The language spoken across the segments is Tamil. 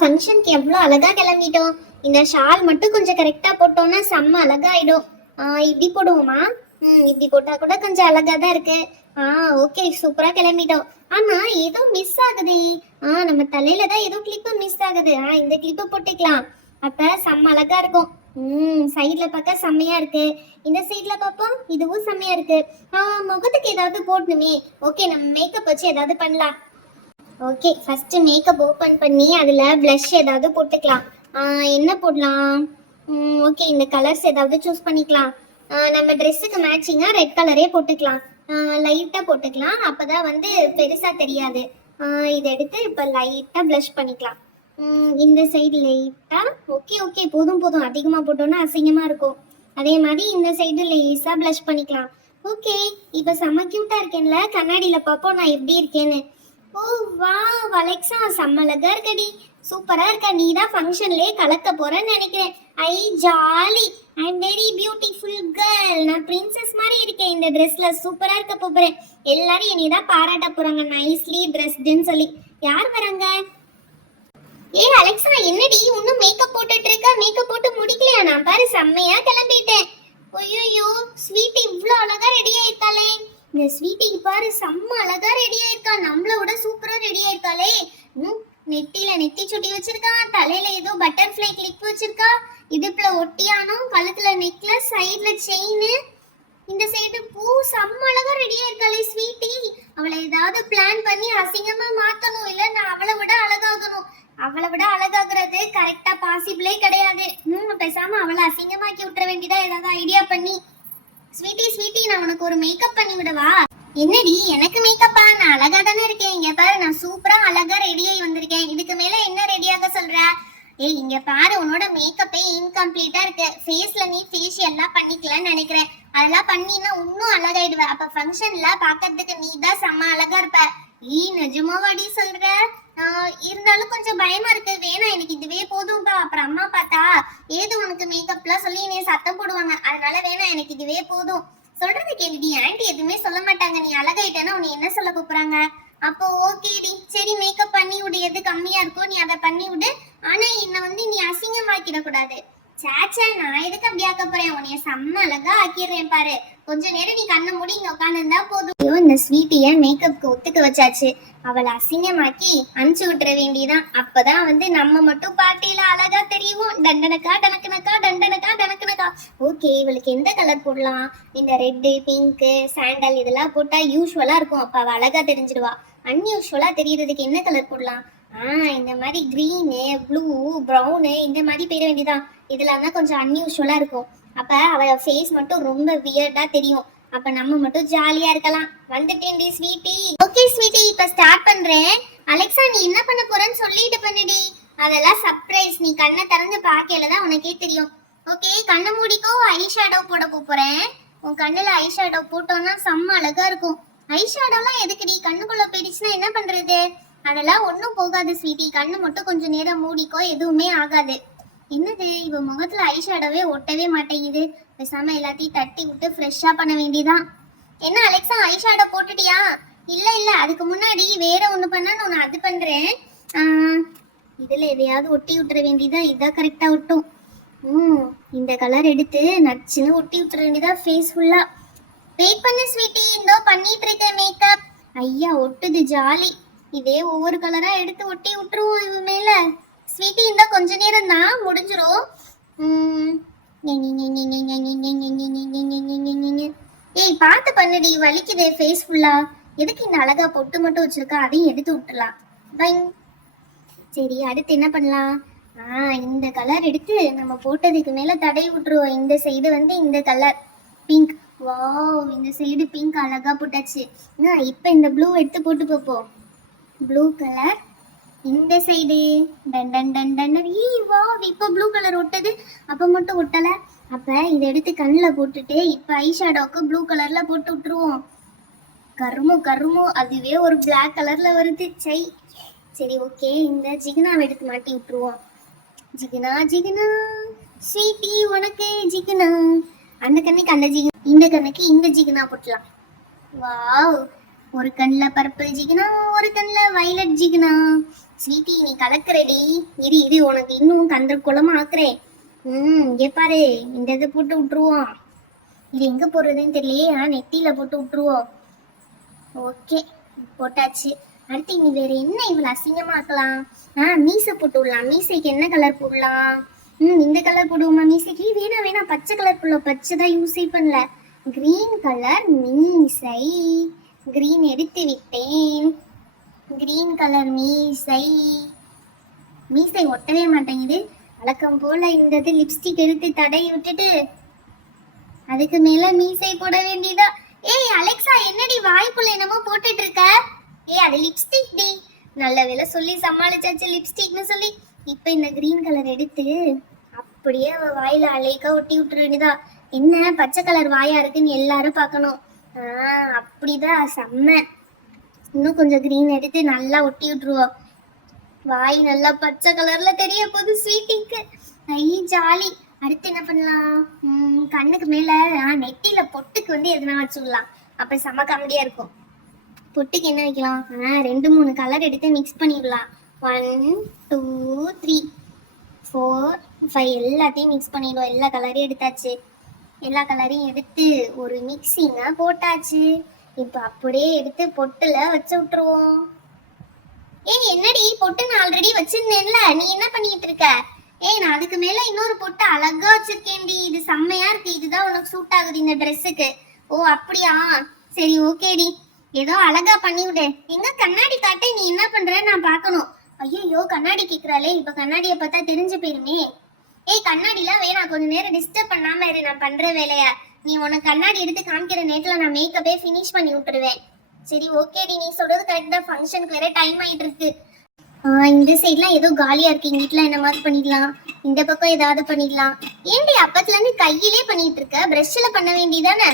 ஃபங்க்ஷனுக்கு எவ்வளோ அழகா கிளம்பிட்டோம். இந்த ஷால் மட்டும் கொஞ்சம் கரெக்டா போட்டோம்னா செம்ம அழகாயிடும். இப்படி போடுவோமா? இப்படி போட்டா கூட கொஞ்சம் அழகா தான் இருக்கு. ஓகே, சூப்பரா கிளம்பிட்டோம். ஆனா ஏதோ மிஸ் ஆகுதே. நம்ம தலையில தான் ஏதோ கிளிப்பு மிஸ் ஆகுது. இந்த கிளிப்பு போட்டுக்கலாம். அப்ப செம்ம அழகா இருக்கும். சைட்ல பார்க்க செம்மையா இருக்கு. இந்த சைட்ல பார்ப்போம், இதுவும் செம்மையா இருக்கு. முகத்துக்கு ஏதாவது போடணுமே. ஓகே, நம்ம மேக்கப் வச்சு ஏதாவது பண்ணலாம். ஓகே, ஃபர்ஸ்ட் மேக்கப் ஓபன் பண்ணி அதுல ப்ளஷ் ஏதாவது போட்டுக்கலாம். என்ன போடலாம்? ஓகே, இந்த கலர்ஸ் ஏதாவது சூஸ் பண்ணிக்கலாம். நம்ம ட்ரெஸ்ஸுக்கு மேட்சிங்கா ரெட் கலரே போட்டுக்கலாம். லைட்டா போட்டுக்கலாம், அப்பதான் வந்து பெருசா தெரியாது. இதை எடுத்து இப்ப லைட்டா ப்ளஷ் பண்ணிக்கலாம். இந்த சைடு லைட்டா. ஓகே ஓகே, போதும் போதும், அதிகமா போட்டோம்னா அசிங்கமா இருக்கும். அதே மாதிரி இந்த சைடு லேசா ப்ளஷ் பண்ணிக்கலாம். ஓகே, இப்ப செம்ம கியூட்டா இருக்கேன்ல. கண்ணாடியில பார்ப்போம் நான் எப்படி இருக்கேன்னு. ஓ வா, அலெக்சா செம்ம அழகா இருக்கடி. சூப்பரா இருக்க. நீ தான் ஃபங்க்ஷன்லயே கலக்க போறேன்னு நினைக்கிறேன். I jolly. I am very beautiful girl. நான் பிரின்சஸ் மாதிரி இருக்கேன் இந்த ட்ரெஸ்ல. சூப்பரா இருக்க போறேன். எல்லாரும் என்னை தான் பாராட்ட போறாங்க, நைஸ்லி ட்ரெஸ்டுன்னு சொல்லி. யார் வராங்க? அலெக்சா, என்னடி இன்னும் மேக்கப் போட்டுட்டு இருக்க? மேக்கப் போட்டு முடிக்கலையா? நான் பாரு செம்மையா கிளம்பிட்டேன். ஐயோ, ஸ்வீட் இவ்ளோ அழகா ரெடி ஆயிருக்காளே. இந்த ஸ்வீட்டிக்கு பாரு செம்ம அழகா ரெடி ஆயிருக்கா. நம்மள விட சூப்பரா ரெடி ஆயிருக்காளே. நெத்தியில நெத்தி சுட்டி வச்சிருக்கா, தலையில ஏதோ பட்டர்ஃப்ளை கிளிப் வச்சிருக்கா, இடுப்புல ஒட்டியானம், கழுத்துல நெக்லஸ், சைடுல செயின், இந்த சைடு பூ. செம்ம அழகா ரெடி ஆயிருக்காளே ஸ்வீட்டி. அவளை ஏதாவது பிளான் பண்ணி அசிங்கமா மாத்தணும், இல்ல நான் அவளை விட அழகாகணும். அவளை விட அழகாகிறது கரெக்டா பாசிபிளே கிடையாது. பேசாம அவளை அசிங்கமாக்கி விட்டுற வேண்டியதா ஏதாவது ஐடியா பண்ணி. ஸ்வீட்டி ஸ்வீட்டி, நான் உனக்கு ஒரு மேக்கப் பண்ணி விடவா? என்னடி எனக்கு மேக்கப்பா? நான் அழகா தானே இருக்கேன். இங்க பாரு, நான் சூப்பரா அழகா ரெடியாகி வந்திருக்கேன். இதுக்கு மேல என்ன ரெடியாக சொல்ற? இங்க பாரு, உன்னோட மேக்கப்பே இன்கம்ப்ளீட்டா இருக்கு. ஃபேஸ்ல நீ ஃபேஷியல்லாம் பண்ணிக்கலாம்னு நினைக்கிறேன். அதெல்லாம் பண்ணினா இன்னும் அழகாயிடுவ. அப்ப ஃபங்க்ஷன்ல பாக்கிறதுக்கு நீ தான் செம்ம அழகா இருப்ப. நிஜமாவாடி சொல்ற? இருந்தாலும் கொஞ்சம் பயமா இருக்கு. வேணாம், எனக்கு இதுவே போதும்பா. அப்புறம் அம்மா பார்த்தா ஏது உனக்கு மேக்கப்லாம் சொல்லி நீ சத்தம் போடுவாங்க. அதனால வேணாம், எனக்கு இதுவே போதும். சொல்றது கேளுடி, ஆன்ட்டி எதுவுமே சொல்ல மாட்டாங்க. நீ அழகாயிட்டேன்னா உன்னை என்ன சொல்ல கூப்பிடுறாங்க? அப்போ ஓகேடி, சரி மேக்கப் பண்ணி விடு. எது கம்மியா இருக்கோ நீ அதை பண்ணி விடு. ஆனா என்னை வந்து நீ அசிங்கமாக்கிட கூடாது. சேச்சா, நான் எதுக்கு அப்படி ஆக்க போறேன்? உன்னைய செம்ம அழகா ஆக்கிடுறேன் பாரு. கொஞ்ச நேரம் நீ கண்ணை மூடி இங்க உட்காந்துருந்தா போதும். ஐயோ, இந்த ஸ்வீட்டிய மேக்கப்க்கு ஒத்துக்க வச்சாச்சு. அவளை அசிங்கமாக்கி அனுப்பிச்சு விட்டுற வேண்டியதான். அப்பதான் வந்து நம்ம மட்டும் பார்ட்டியில அழகா தெரியும். டண்டனக்கா டனக்கனக்கா டண்டனக்கா டனக்கனக்கா. ஓகே, இவளுக்கு எந்த கலர் போடலாம்? இந்த ரெட்டு, பிங்க், சாண்டல் இதெல்லாம் போட்டா யூஸ்வலா இருக்கும். அப்ப அவ அழகா தெரிஞ்சிடுவா. அன்யூஸ்வலா தெரியறதுக்கு என்ன கலர் போடலாம்? இந்த மாதிரி கிரீனு, ப்ளூ, ப்ரௌனு இந்த மாதிரி போயிட வேண்டியதான். இதெல்லாம் தான் கொஞ்சம் அன்யூஸ்வலா இருக்கும். அப்ப அவ ஃபேஸ் மட்டும் ரொம்ப வியர்டா தெரியும். அப்ப நம்ம மட்டும் ஜாலியா இருக்கலாம். வந்துட்டேன்டி ஸ்வீட்டி. ஓகே ஸ்வீட்டி, இப்ப ஸ்டார்ட் பண்றேன். அலெக்சா, நீ என்ன பண்ண போறன்னு சொல்லிட்டு பண்ணுடி. அதெல்லாம் சர்ப்ரைஸ். நீ கண்ணை திறந்து பார்க்கல தான் உனக்கே தெரியும். ஓகே, கண்ணை மூடிக்கோ. ஐ ஷேடோ போட போறேன். உன் கண்ணுல ஐ ஷேடோ போட்டோம்னா செம்ம அழகா இருக்கும். ஐ ஷேடோலாம் எதுக்குடி? கண்ணுக்குள்ள போயிடுச்சுன்னா என்ன பண்றது? அதெல்லாம் ஒன்றும் போகாது ஸ்வீட்டி. கண்ணு மட்டும் கொஞ்சம் நேரம் மூடிக்கோ, எதுவுமே ஆகாது. என்னது, இவ முகத்துல ஐ ஷேடோவே ஒட்டவே மாட்டேங்குது. பேசாம எல்லாத்தையும் தட்டி விட்டு ஃப்ரெஷ்ஷா பண்ண வேண்டியதான். என்ன அலெக்சா, ஐ ஷேடோ போட்டுட்டியா? இல்ல இல்ல, அதுக்கு முன்னாடி வேற ஒண்ணு பண்ணா நான் அது பண்றேன். இதுல எதையாவது ஒட்டி விட்டுற வேண்டியதா. இதான் கரெக்டா ஒட்டும். இந்த கலர் எடுத்து நச்சுன்னு ஒட்டி விட்டுற வேண்டியதா ஃபேஸ் ஃபுல்லா. வெயிட் பண்ணு ஸ்வீட்டி, இதோ பண்ணிட்டு இருக்கேன் மேக்கப். ஐயா, ஒட்டுது ஜாலி. இதே ஒவ்வொரு கலரா எடுத்து ஒட்டி விட்டுருவோம் இவ மேல. ஸ்வீட்டி, இந்த கொஞ்ச நேரம் தான் முடிஞ்சிரும். பார்த்து பண்ணுடி, வலிக்குதே ஃபேஸ் ஃபுல்லா. எதுக்கு இந்த அழகா பொட்டு மட்டும் வச்சிருக்கா? அதையும் எடுத்து விட்டுலாம். சரி, அடுத்து என்ன பண்ணலாம்? இந்த கலர் எடுத்து நம்ம போட்டதுக்கு மேல தடவி விட்டுருவோம். இந்த சைடு வந்து இந்த கலர் பிங்க். வாவ், இந்த சைடு பிங்க் அழகா போட்டாச்சு. இப்ப இந்த ப்ளூ எடுத்து போட்டு பார்ப்போம். ப்ளூ கலர் இந்த side. Done done done done. Wow, இப்ப ப்ளூ கலர் ஒட்டது. அப்ப மட்டும் ஒட்டல. அப்ப இதை எடுத்து கண்ணில் போட்டுட்டு இப்ப ஐ ஷேடோக்கு ப்ளூ கலர்ல போட்டு விட்டுருவோம். கருமோ கருமோ, அதுவே ஒரு பிளாக் கலர்ல வருது. சரி ஓகே, இந்த ஜிகினாவை எடுத்து மாட்டி விட்டுருவோம். ஜிகினா ஜிகினா, ஸ்வீட்டி உனக்கு ஜிகினா. அந்த கண்ணுக்கு அந்த ஜிகினா, இந்த கண்ணுக்கு இந்த ஜிகினா போட்டலாம். வாவ், ஒரு கண்ணுல பர்பிள் ஜிகினா, ஒரு கண்ணுல வயலட் ஜிகினா. ஸ்வீட்டி நீ கலக்குறடி. இரு இரு, உனக்கு இன்னும் கந்த குளமா ஆக்குறேன். இங்கே பாரு, இந்த இதை போட்டு விட்டுருவோம். இது எங்க போடுறதுன்னு தெரியலையே. நெத்தியில போட்டு விட்டுருவோம். ஓகே, போட்டாச்சு. அடுத்து இனி வேற என்ன இவ்வளவு அசிங்கமா ஆக்கலாம்? மீசை போட்டு விடலாம். மீசைக்கு என்ன கலர் போடலாம்? இந்த கலர் போடுவோமா மீசைக்கு? வேணாம் வேணாம், பச்சை கலர் போடலாம். பச்சை தான் யூஸே பண்ணல. கிரீன் கலர் மீசை. கிரீன் எடுத்து விட்டேன். கிரீன் கலர் மீசை. மீசை ஒட்டவே மாட்டேங்குது. வழக்கம் போல இந்த இது லிப்ஸ்டிக் எடுத்து தடவி விட்டுட்டு அதுக்கு மேல மீசை போட வேண்டியதா. ஏய் அலெக்சா, என்னடி வாய்க்குள்ள என்னமோ போட்டுட்டு இருக்க? அது லிப்ஸ்டிக் டி. நல்ல வேலை சொல்லி சமாளிச்சாச்சு, லிப்ஸ்டிக்னு சொல்லி. இப்ப இந்த கிரீன் கலர் எடுத்து அப்படியே அவ வாயில அலைக்கா ஒட்டி விட்டுற வேண்டியதா. என்ன பச்சை கலர் வாயா இருக்குன்னு எல்லாரும் பார்க்கணும். அப்படிதான் செம்ம. இன்னும் கொஞ்சம் கிரீன் எடுத்து நல்லா ஒட்டி விட்டுருவோம். வாய் நல்லா பச்சை கலர்ல தெரிய போகுது ஸ்வீட்டிக்கு. ஜாலி. அடுத்து என்ன பண்ணலாம்? கண்ணுக்கு மேல நெத்தியில பொட்டுக்கு வந்து எதுனா வச்சுடலாம். அப்ப செம காமெடியா இருக்கும். பொட்டுக்கு என்ன வைக்கலாம்? 2-3 கலர் எடுத்து மிக்ஸ் பண்ணிடலாம். 1 2 3 4 5 எல்லாத்தையும் மிக்ஸ் பண்ணிடுவோம். எல்லா கலரையும் எடுத்தாச்சு. எல்லா கலரையும் எடுத்து ஒரு மிக்சிங்க போட்டாச்சு. இப்ப அப்படியே எடுத்து பொட்டுல வச்சு விட்டுருவோம். என்னடி, பொட்டு நான் ஆல்ரெடி வச்சிருந்தேன்ல, நீ என்ன பண்ணிட்டு இருக்க? நான் அதுக்கு மேல இன்னொரு பொட்டு அழகா வச்சிருக்கேன்டி. இது செம்மையா இருக்கு. இதுதான் உனக்கு சூட் ஆகுது இந்த ட்ரெஸ்ஸுக்கு. ஓ அப்படியா, சரி ஓகேடி. ஏதோ அழகா பண்ணி விடு. எங்க கண்ணாடி காட்டு, நீ என்ன பண்ற நான் பார்க்கணும். ஐயோ கண்ணாடி கேக்குறாளே. இப்ப கண்ணாடியை பார்த்தா தெரிஞ்சு போயிருமே. கண்ணாடிலாம் வேணாம், கொஞ்ச நேரம் டிஸ்டர்ப் பண்ணாம இரு. நான் பண்ற வேலைய நீ உனக்கு கண்ணாடி எடுத்து காமிக்கிற நேரத்துல நான் மேக்கப்பே ஃபினிஷ் பண்ணி விட்டுருவேன். சரி ஓகேடி, நீ சொல்றது கரெக்ட் தான். ஃபங்க்ஷனுக்கு வேற டைம் ஆயிட்டு இருக்கு. இந்த சைட்லாம் ஏதோ காலியா இருக்கு. இங்க வீட்டுல என்ன மாதிரி பண்ணிடலாம். இந்த பக்கம் ஏதாவது பண்ணிடலாம். ஏன்டி அப்பத்துல இருந்து கையிலே பண்ணிட்டு இருக்க? பிரஷ்ல பண்ண வேண்டியதானே?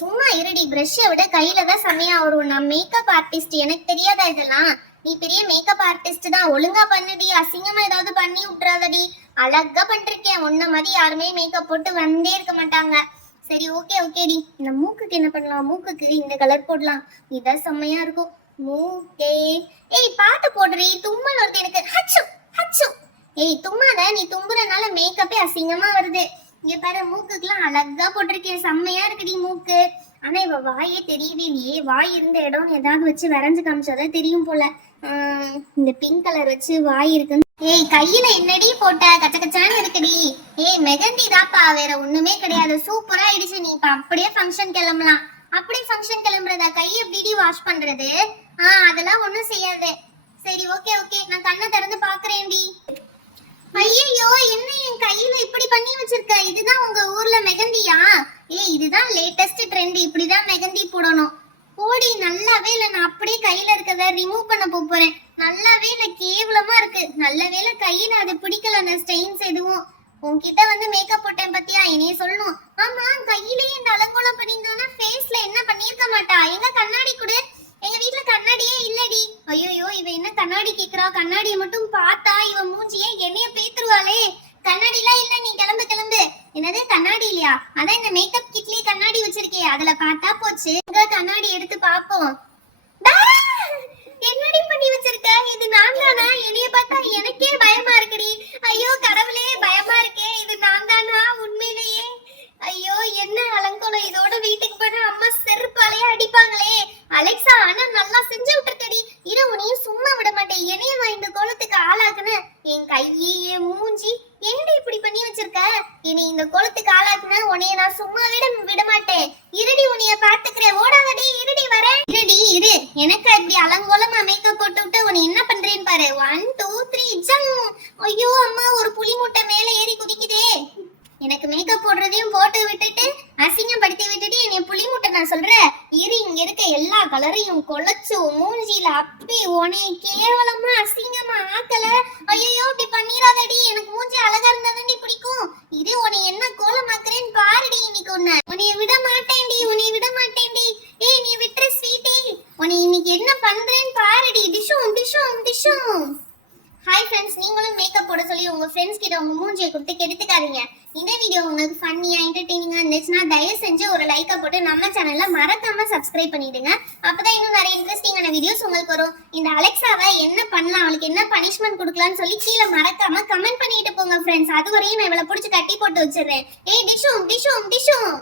சும்மா இருடி. பிரஷ்ஷை விட கையில தான் செமையா வரும். நான் மேக்கப் ஆர்டிஸ்ட், எனக்கு தெரியாதா இதெல்லாம்? நீ பெரிய மேக்கப் ஆர்டிஸ்ட் தான். ஒழுங்கா பண்ணுடி. அசிங்கமா ஏதாவது பண்ணி விட்டுறாதடி. அழகா பண்ணிருக்கேன். உன்ன மாதிரி யாருமே மேக்கப் போட்டு வந்தே இருக்க மாட்டாங்க. சரி ஓகே ஓகேடி. இந்த மூக்குக்கு என்ன பண்ணலாம்? மூக்குக்கு இந்த கலர் போடலாம். இதான் செம்மையா இருக்கும். மூக்கே பாத்து போடுறீ. தும்மல் வருது எனக்கு. ஹச்சு ஹச்சு. தும்மாத. நீ தும்புறனால மேக்கப்பே அசிங்கமா வருது. இங்க பாரு, மூக்குக்குலாம் அழகா போட்டிருக்கேன். செம்மையா இருக்குடி மூக்கு. ஆனா இவ வாயே தெரியவே இல்லையே. வாய் இருந்த இடம் ஏதாவது வச்சு வரைஞ்சு காமிச்சாதான் தெரியும் போல. இந்த பிங்க் கலர் வச்சு வாய் இருக்குன்னு. கையில என்னடி போட்ட? கச்சக்கச்சான்னு இருக்குடி. மெகந்தி தாப்பா, வேற ஒண்ணுமே கிடையாது. சூப்பரா ஆயிடுச்சு. நீ இப்ப அப்படியே ஃபங்க்ஷன் கிளம்பலாம். அப்படியே ஃபங்க்ஷன் கிளம்புறதா? கை எப்படி வாஷ் பண்றது? அதெல்லாம் ஒண்ணும் செய்யாது. சரி ஓகே ஓகே, நான் கண்ணை திறந்து பாக்குறேன்டி. ஐயோ, என்ன என் கையில இப்படி பண்ணி வச்சிருக்க? இதுதான் உங்க ஊர்ல மெகந்தியா? இதுதான் லேட்டஸ்ட் ட்ரெண்ட். இப்படிதான் மெகந்தி போடணும். போடி. நல்லாவே இல்ல. நான் அப்படியே கையில இருக்கத ரிமூவ் பண்ண போறேன். நல்லாவே இல்ல, கேவலமா இருக்கு. நல்ல வேலை கையில அது பிடிக்கல. அந்த ஸ்டெயின்ஸ் எதுவும். உன்கிட்ட வந்து மேக்கப் போட்டேன் பத்தியா? என்னைய சொல்லணும். ஆமா, கையிலேயே இந்த அலங்கோலம் பண்ணிருந்தானா ஃபேஸ்ல என்ன பண்ணிருக்க மாட்டா. எங்க கண்ணாடி கொடு. எங்க வீட்ல கண்ணாடியே இல்லடி. ஐயோ, இவ என்ன கண்ணாடி கேக்குறா? கண்ணாடியை மட்டும் பார்த்தா இவ மூஞ்சியே என்னைய பேத்துருவாளே. கண்ணாடிலாம் இல்ல, நீ கிளம்பு கிளம்பு. என்னது கண்ணாடி இல்லையா? அதான் இந்த மேக்கப் கிட்லயே கண்ணாடி வச்சிருக்கே, அதுல பார்த்தா போச்சு. கண்ணாடி எடுத்து பாப்போம். என்னடி பண்ணி வச்சிருக்க? இது நான் தானா? என்னைய பார்த்தா எனக்கே பயமா இருக்குடி. ஐயோ கடவுளே, பயமா இருக்கே. இது நான் தானா உண்மையிலேயே? ஐயோ என்ன அலங்கோலம். இதோட வீட்டுக்கு போனா அம்மா செருப்பாலேயே அடிப்பாங்களே. அலெக்சா, ஆனா நல்லா செஞ்சு விட்டுருக்கடி. இரு, உன்னையும் சும்மா விட மாட்டேன். என்னையவா இந்த கோலத்துக்கு ஆளாக்குன்னு? என் கையே, என் மூஞ்சி என்னடி இப்படி பண்ணி வச்சிருக்க? என்னை இந்த கோலத்துக்கு ஆளாக்குன உன்னைய நான் சும்மா விட மாட்டேன். இருடி, உன்னைய பாத்துக்கிறேன். ஓடாதடி. இருடி வரேன். இருடி இரு. எனக்கு இப்படி அலங்கோலமா மேக்கப் போட்டு விட்டு உன்னை என்ன பண்றேன்னு பாரு. 1 2 3 ஜம். ஐயோ அம்மா, ஒரு புலி மூட்டை மேல ஏறி குதிக்குதே. எனக்கு மேக்கப் போடுறதையும் போட்டு விட்டுட்டு அசிங்கப்படுத்தி விட்டுட்டு என்னை புலி மூட்டை நான் சொல்றேன். இரு, இங்க இருக்க எல்லா கலரையும் கொலைச்சு மூஞ்சியில அப்படி உன்னை கேவலமா அசிங்கமா ஆக்கல. ஐயோ இப்படி பண்ணிராதடி. எனக்கு மூஞ்சி அழகா இருந்தாதாண்டி பிடிக்கும். இது உன்னை என்ன கோலமாக்குறேன்னு பாருடி. இன்னைக்கு உன்னைய விட மாட்டேன்டி. உன்னைய விட மாட்டேன்டி. நீ விட்டுற ஸ்வீட்டே. உன்னை இன்னைக்கு என்ன பண்றேன்னு பாருடி. டிஷும் டிஷும் டிஷும். ஹாய் ஃப்ரெண்ட்ஸ், நீங்களும் மேக்கப் போட சொல்லி உங்க ஃப்ரெண்ட்ஸ் கிட்ட உங்க மூஞ்சியை கொடுத்து கெடுத்துக்காதீங்க. இந்த வீடியோ உங்களுக்கு ஃபன்னியா என்டர்டெய்னிங்கா இருந்துச்சுன்னா தயவு செஞ்சு ஒரு லைக்கை போட்டு நம்ம சேனல்ல மறக்காம சப்ஸ்கிரைப் பண்ணிடுங்க. அப்பதான் இன்னும் நிறைய இன்ட்ரெஸ்டிங்கான வீடியோஸ் உங்களுக்கு வரும். இந்த அலெக்சாவை என்ன பண்ணலாம், அவளுக்கு என்ன பனிஷ்மெண்ட் கொடுக்கலாம்னு சொல்லி கீழே மறக்காம கமெண்ட் பண்ணிட்டு போங்க ஃப்ரெண்ட்ஸ். அது வரையும் நான் இவளை பிடிச்சி கட்டி போட்டு வச்சிடுறேன். ஏய் டிஷும் டிஷும் டிஷும்.